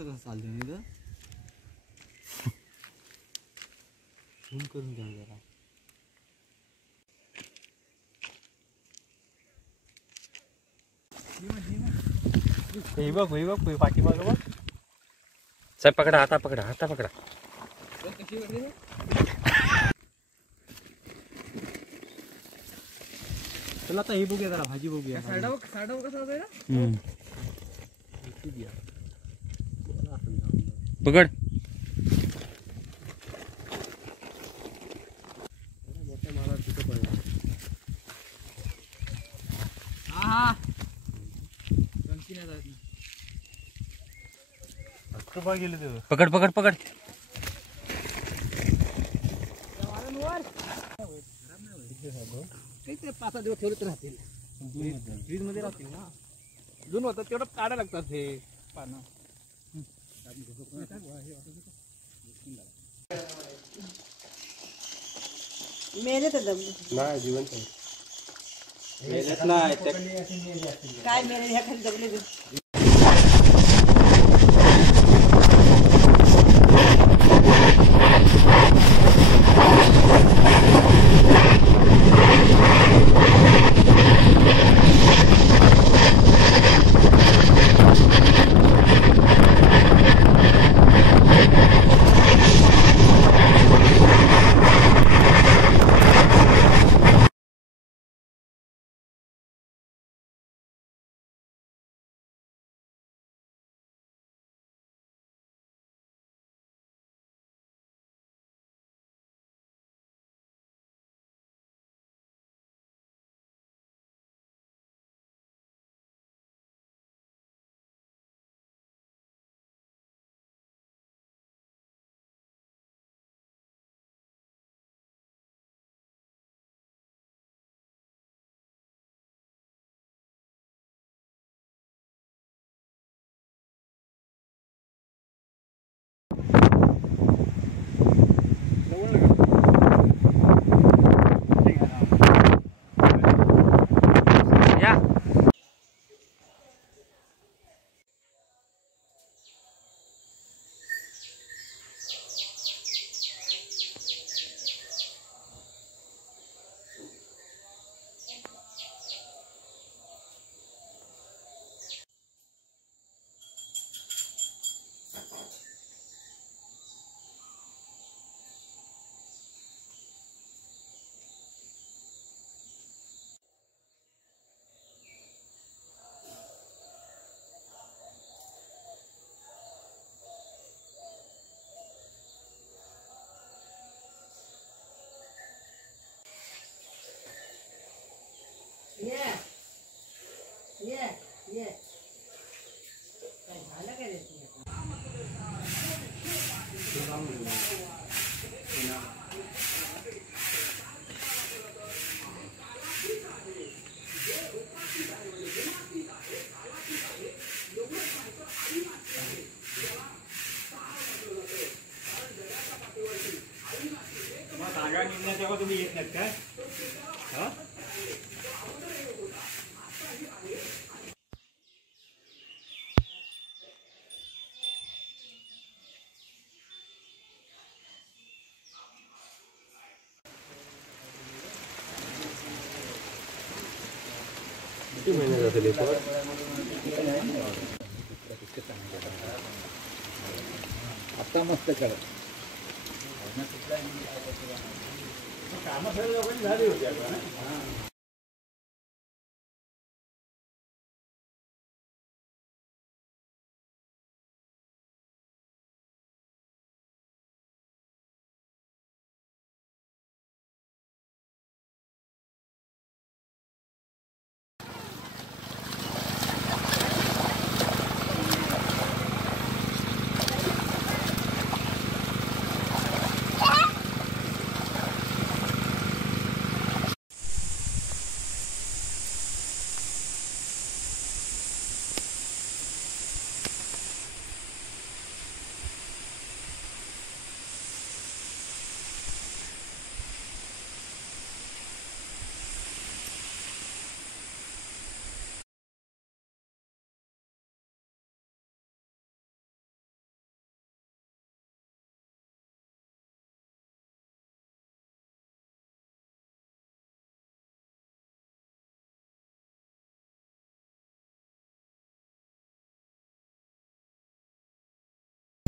कसं चालतं नाही तर झूम करून घ्या जरा. हे बघ पाठीमाग बघ. साहेब पकडा, हाता पकडा. चला आता हे बघूया जरा, भाजी बघूया. साडाव कसा जायला पकड. पकड. पाच दिवस ठेवले तर राहतील, फ्रीज मध्ये राहतील ना. जुन होतं तेवढं काढायला लागतात हे पानं. मेले तर दमले नाही जिवंत काय मेले ह्या खाली दबले. ये काय झालं काय रे. जागा निघण्या तेव्हा तुम्ही येत नाहीत काय. किती महिने झाले आता मस्त करत कामं सर्व लोकांनी झाली होती आता.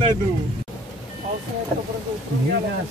नाही तू पावसाळ्यात तोपर्यंत उतरून गेला.